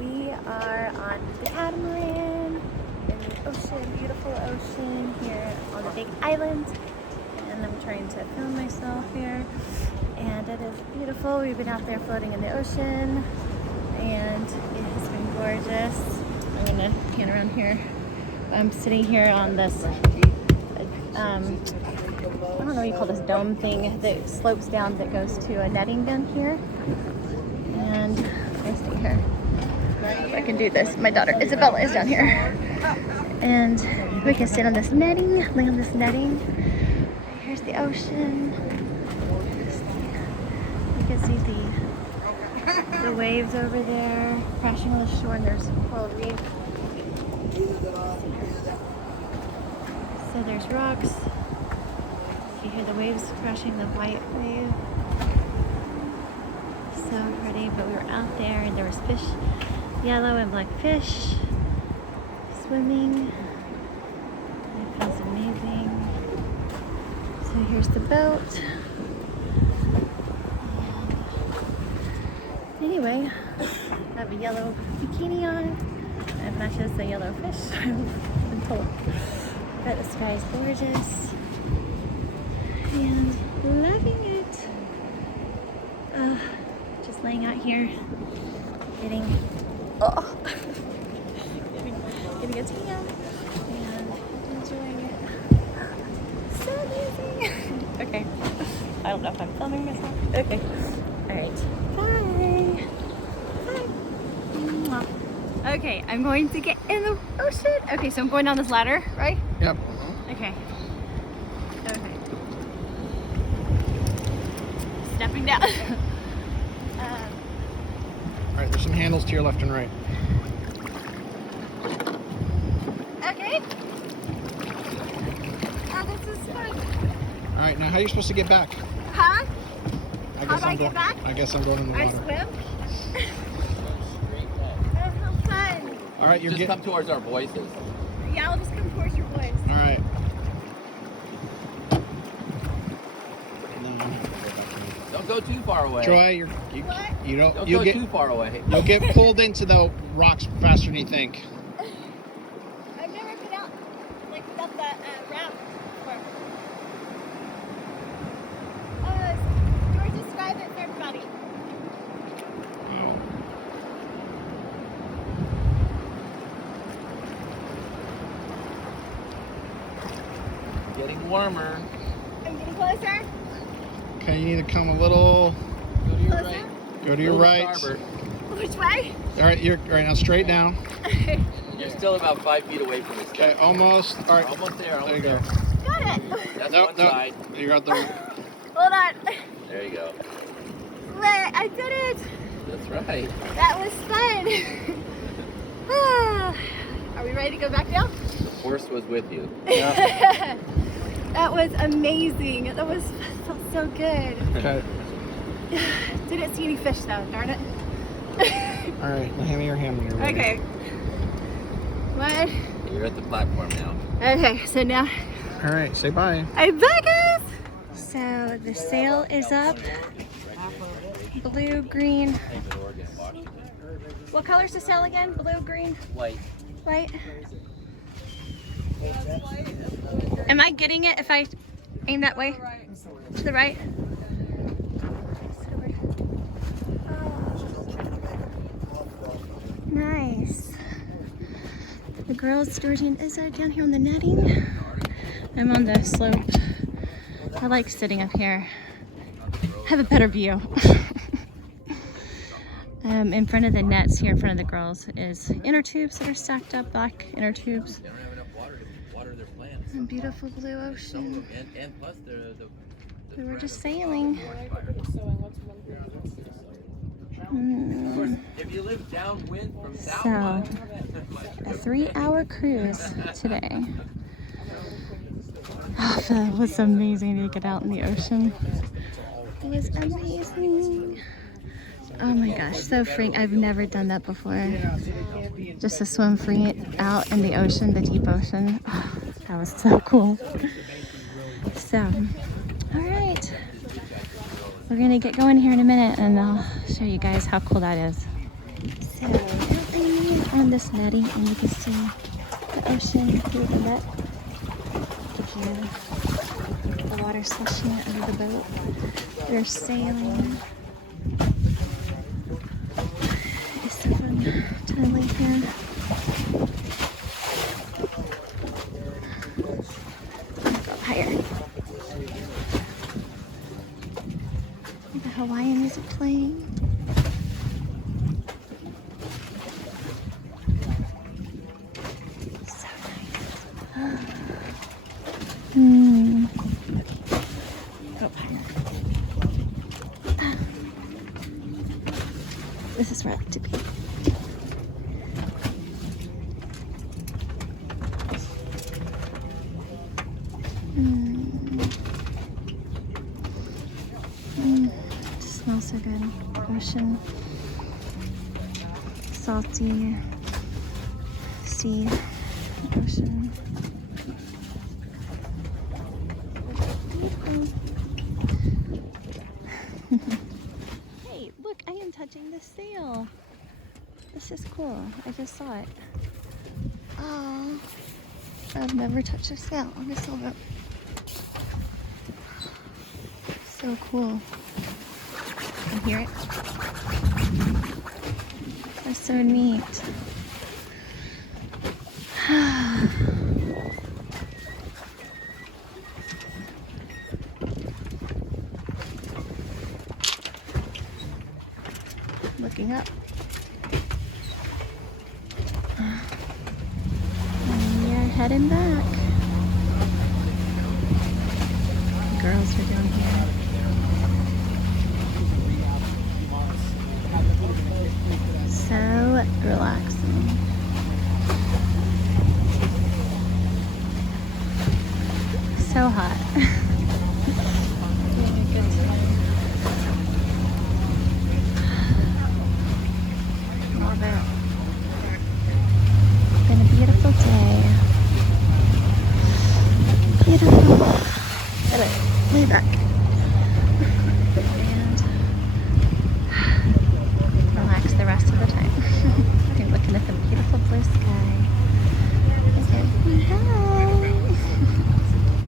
We are on the catamaran in the ocean, beautiful ocean here on the big island. And I'm trying to film myself here. And it is beautiful. We've been out there floating in the ocean and it has been gorgeous. I'm gonna pan around here. I'm sitting here on this, I don't know what you call this dome thing that slopes down that goes to a netting gun here. And I stay here. If I can do this. My daughter Isabella is down here. And we can sit on this netting, lay on this netting. Here's the ocean. You can see the waves over there crashing on the shore, and there's coral reef. So there's rocks. You hear the waves crashing, the white wave. So pretty, but we were out there and there was fish, yellow and black fish swimming. It feels amazing. So here's the boat. Anyway, I have a yellow bikini on. It matches the yellow fish, I've been told. But the sky is gorgeous and loving it. Just laying out here, getting a tan and enjoying it. So amazing. Okay, I don't know if I'm filming myself. Okay, all right, bye. Bye. Mwah. Okay, I'm going to get in the ocean. Okay, so I'm going down this ladder, right? Yep. Okay. Okay. Stepping down. All right, there's some handles to your left and right. Okay. Oh, this is fun. All right, now how are you supposed to get back? Huh? How do I get back? I guess I'm going in the water. I swim? That's so fun. All right, you're just come towards our voices. Yeah, I'll just come towards your voice. All right. Don't go too far away. Troy, you don't go too far away. You'll get pulled into the rocks faster than you think. I've never been out like without that raft before. George, describe it for everybody. Oh. Getting warmer. I'm getting closer. Okay, you need to come a little. Go to your Closer? right. Go to your right. Starboard. Which way? All right, you're right now straight down. You're still about 5 feet away from this. Okay, almost. All right. Almost there. There you Almost go. there. Got it. That's No, one no. side. You got the. Hold on. There you go. Wait, I did it. That's right. That was fun. Are we ready to go back down? The force was with you. Yeah. That was amazing. That was felt so good. Okay. Didn't see any fish though, darn it. All right, now hand me your hand when you're ready. Okay. What? You're at the platform now. Okay, so now All right, say bye. I'm back, guys. So the sail is up. Blue, green. What color's the sail again? Blue, green, White. white. Am I getting it if I aim that way? To the right? Nice. The girls, Georgie and Izza, down here on the netting. I'm on the slope. I like sitting up here. Have a better view. In front of the nets here in front of the girls is inner tubes that are stacked up, black inner tubes. They don't have enough water to water their plants. And beautiful blue ocean. And plus We were just sailing. if you live downwind from So, South, a 3-hour cruise today. Oh, that was amazing to get out in the ocean. It was amazing. Oh my gosh, so freeing. I've never done that before. Just to swim free out in the ocean, the deep ocean. Oh, that was so cool. So, all right. We're gonna get going here in a minute and I'll show you guys how cool that is. So currently on this netting, and you can see the ocean through the net. And the water slushing under the boat. They're sailing. It's a fun time right here. Go up higher. The Hawaiian music playing. So nice. Go up higher. This is where I like to be. It smells so good. Ocean, salty sea, ocean. Hey, look, I am touching the sail. This is cool. I just saw it. Oh, I've never touched a sail on a sailboat. So cool. You can hear it. That's so neat. Looking up. And we are heading back. The girls are down here. So relaxing. So hot.